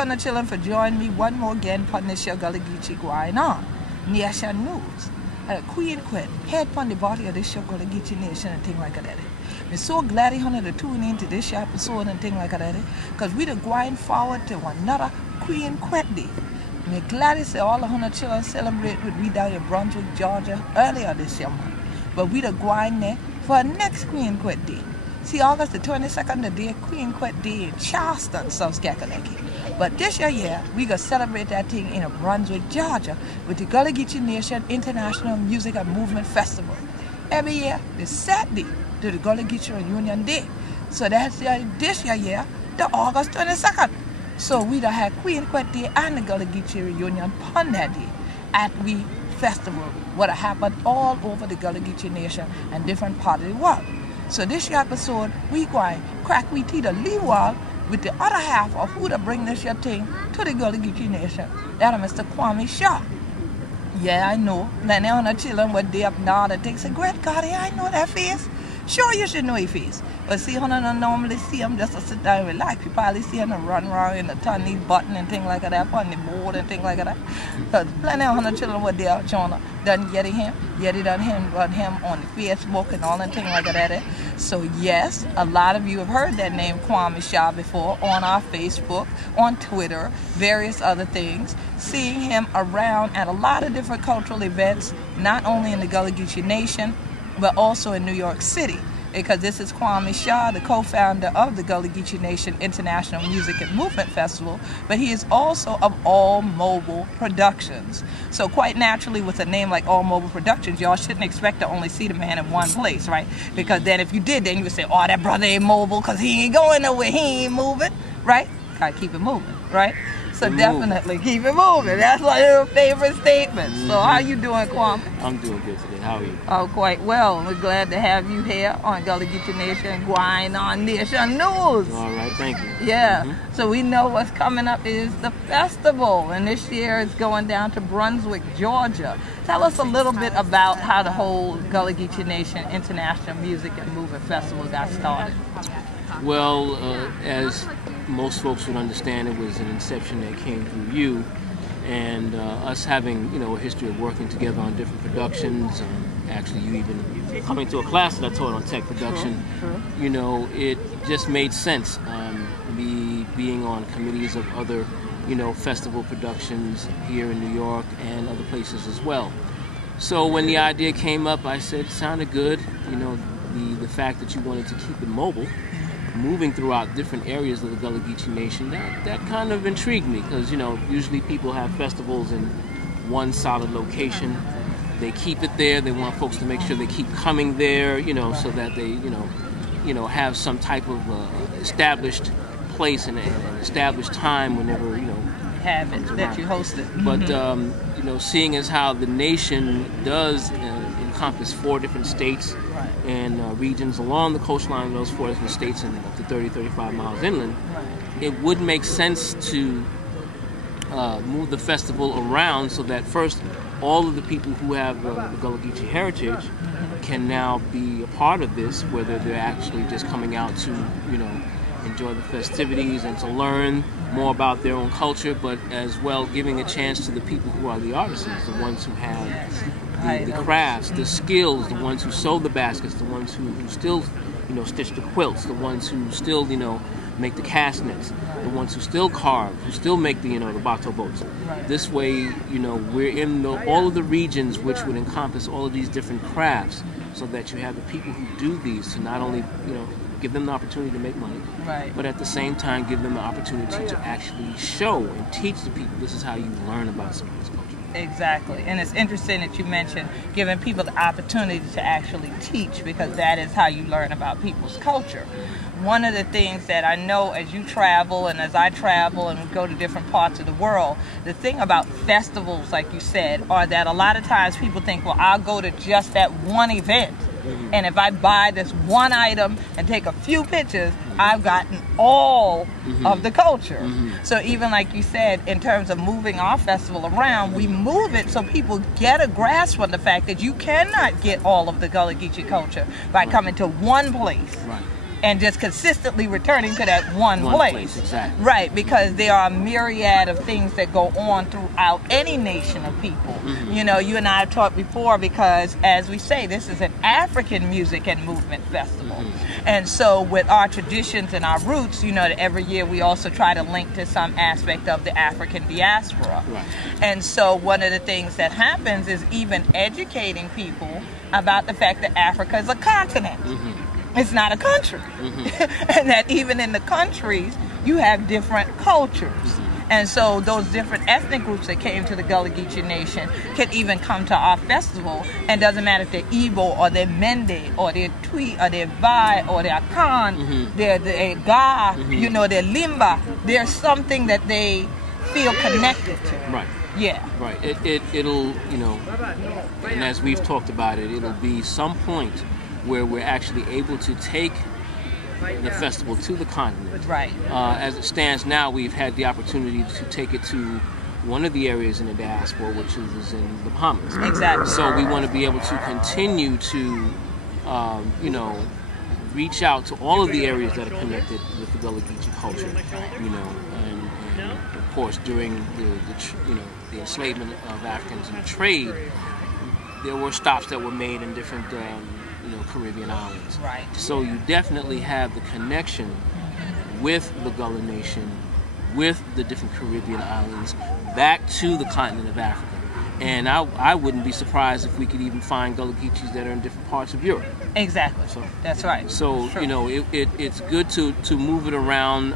on the children for joining me one more again upon this show Gullah Geechee Gwine on Nayshun Nyews. Queen Quet, head upon the body of this show Gullah Geechee Nation and thing like that. I'm so glad you wanted to tune into this show episode and thing like that, because we the going forward to another Queen Quet Day. I'm glad to say all the 100 children celebrate with we down in Brunswick, Georgia earlier this year month. But we the going there for our next Queen Quet Day. See, August the 22nd, the day Queen Quet Day in Charleston, South Carolina. But this year, we gonna celebrate that thing in Brunswick, Georgia, with the Gullah Geechee Nation International Music and Movement Festival. Every year, the Saturday to the Gullah Geechee Reunion Day. So that's this year, the August 22nd. So we done had Queen Quet Day and the Gullah Geechee Reunion on that day at we festival, what happened all over the Gullah Geechee Nation and different parts of the world. So this year episode, we going crack we teeth the lead wall with the other half of who to bring this year thing to the Gullah Geechee Nation. That is Mr. Kwame Shaw. Yeah, I know. Then they on the children what they up now that takes a great God, yeah, I know that face. Sure, you should know his face. But see, when I don't normally see him just to sit down and relax. You probably see him run around in the turn these button and things like that, on the board and things like that. Because plenty of 100 children what they are trying to done get him, done him on Facebook and all that thing like that. So yes, a lot of you have heard that name Kwame Shaw before on our Facebook, on Twitter, various other things. Seeing him around at a lot of different cultural events, not only in the Gullah Geechee Nation, but also in New York City, because this is Kwame Shaw, the co-founder of the Gullah Geechee Nation International Music and Movement Festival, but he is also of All Mobile Productions. So quite naturally, with a name like All Mobile Productions, y'all shouldn't expect to only see the man in one place, right? Because then if you did, then you would say, oh, that brother ain't mobile because he ain't going nowhere, he ain't moving, right? Gotta keep it moving, right? So definitely keep it moving. That's one of your favorite statements. So how you doing, Kwame? I'm doing good today. How are you? Oh, quite well. We're glad to have you here on Gullah Geechee Nation, Gwine on Nayshun Nyews. All right, thank you. Yeah. So we know what's coming up is the festival, and this year it's going down to Brunswick, Georgia. Tell us a little bit about how the whole Gullah Geechee Nation International Music and Movement Festival got started. Well, as most folks would understand, it was an inception that came through you, and us having a history of working together on different productions. Actually, you even coming to a class that I taught on tech production. Sure. It just made sense. Me being on committees of other festival productions here in New York and other places as well. So when the idea came up, I said it sounded good. The fact that you wanted to keep it mobile, moving throughout different areas of the Gullah Geechee Nation, that kind of intrigued me, because usually people have festivals in one solid location. They keep it there. They want folks to make sure they keep coming there, so that they have some type of established place and an established time whenever have it that you host it. But seeing as how the nation does encompass 4 different states and regions along the coastline of those 4 different states and up to 30-35 miles inland, it would make sense to move the festival around so that first all of the people who have the Gullah Geechee heritage can now be a part of this, whether they're actually just coming out to enjoy the festivities and to learn more about their own culture, but as well giving a chance to the people who are the artisans, the ones who have the crafts, the skills, the ones who sew the baskets, the ones who still stitch the quilts, the ones who still make the cast nets, the ones who still carve, who still make the the bateau boats. This way, we're in all of the regions which would encompass all of these different crafts, so that you have the people who do these to not only give them the opportunity to make money, but at the same time give them the opportunity to actually show and teach the people this is how you learn about someone's culture. Exactly. And it's interesting that you mentioned giving people the opportunity to actually teach, because that is how you learn about people's culture. One of the things that I know as you travel and as I travel and we go to different parts of the world, the thing about festivals, like you said, are that a lot of times people think, well, I'll go to just that one event. And if I buy this one item and take a few pictures, I've gotten all of the culture. So even like you said, in terms of moving our festival around, we move it so people get a grasp on the fact that you cannot get all of the Gullah Geechee culture by coming to one place. and just consistently returning to that one place. Exactly. Right, because there are a myriad of things that go on throughout any nation of people. You know, you and I have talked before, because as we say, this is an African music and movement festival. And so with our traditions and our roots, you know, that every year we also try to link to some aspect of the African diaspora. Right. And so one of the things that happens is even educating people about the fact that Africa is a continent. It's not a country. And that even in the countries, you have different cultures. And so those different ethnic groups that came to the Gullah Geechee Nation can even come to our festival. And doesn't matter if they're Igbo or they're Mende or they're Twi or they're Vai or they're Akan, they're Ga, you know, they're Limba. There's something that they feel connected to. Right. Yeah. Right. It'll, you know, and as we've talked about it, it'll be some point where we're actually able to take the festival to the continent. Right. As it stands now, we've had the opportunity to take it to one of the areas in the diaspora, which is in the Bahamas. Exactly. So we want to be able to continue to, you know, reach out to all of the areas that are connected with the Gullah Geechee culture. You know, and of course during the enslavement of Africans and the trade, there were stops that were made in different Caribbean islands. Right. So you definitely have the connection with the Gullah Nation, with the different Caribbean islands, back to the continent of Africa. And I wouldn't be surprised if we could even find Gullah Geechees that are in different parts of Europe. Exactly. So, that's right. So, True. you know, it's good to move it around.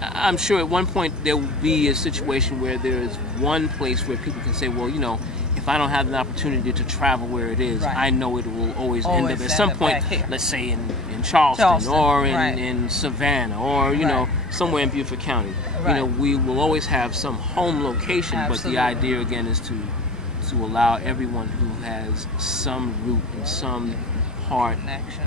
I'm sure at one point there will be a situation where there is one place where people can say, well, you know, if I don't have an opportunity to travel where it is, right. I know it will always end up at some point, let's say in Charleston or in Savannah or, you know, somewhere in Beaufort County. Right. You know, we will always have some home location, Absolutely. but the idea again is to allow everyone who has some root and some part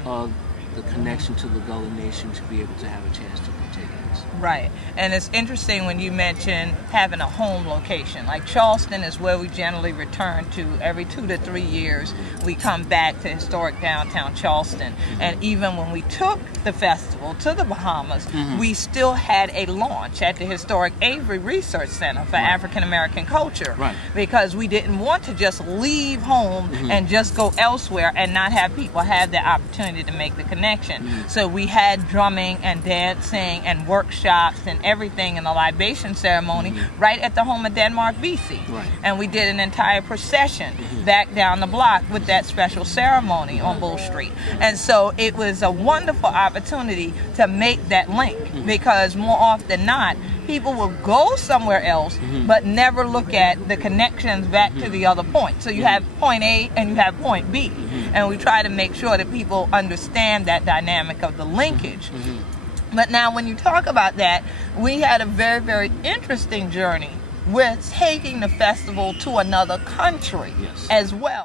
of the connection to the Gullah Nation to be able to have a chance to partake in this. Right. And it's interesting when you mention having a home location. Like Charleston is where we generally return to every 2 to 3 years. We come back to historic downtown Charleston. And even when we took the festival to the Bahamas, we still had a launch at the historic Avery Research Center for African American culture. Right. Because we didn't want to just leave home and just go elsewhere and not have people have the opportunity to make the connection. So we had drumming and dancing and workshops and everything in the libation ceremony right at the home of Denmark, BC. Right. And we did an entire procession back down the block with that special ceremony on Bull Street. And so it was a wonderful opportunity to make that link, because more often than not, people will go somewhere else but never look at the connections back to the other point. So you have point A and you have point B. And we try to make sure that people understand that dynamic of the linkage. But now when you talk about that, we had a very, very interesting journey with taking the festival to another country as well.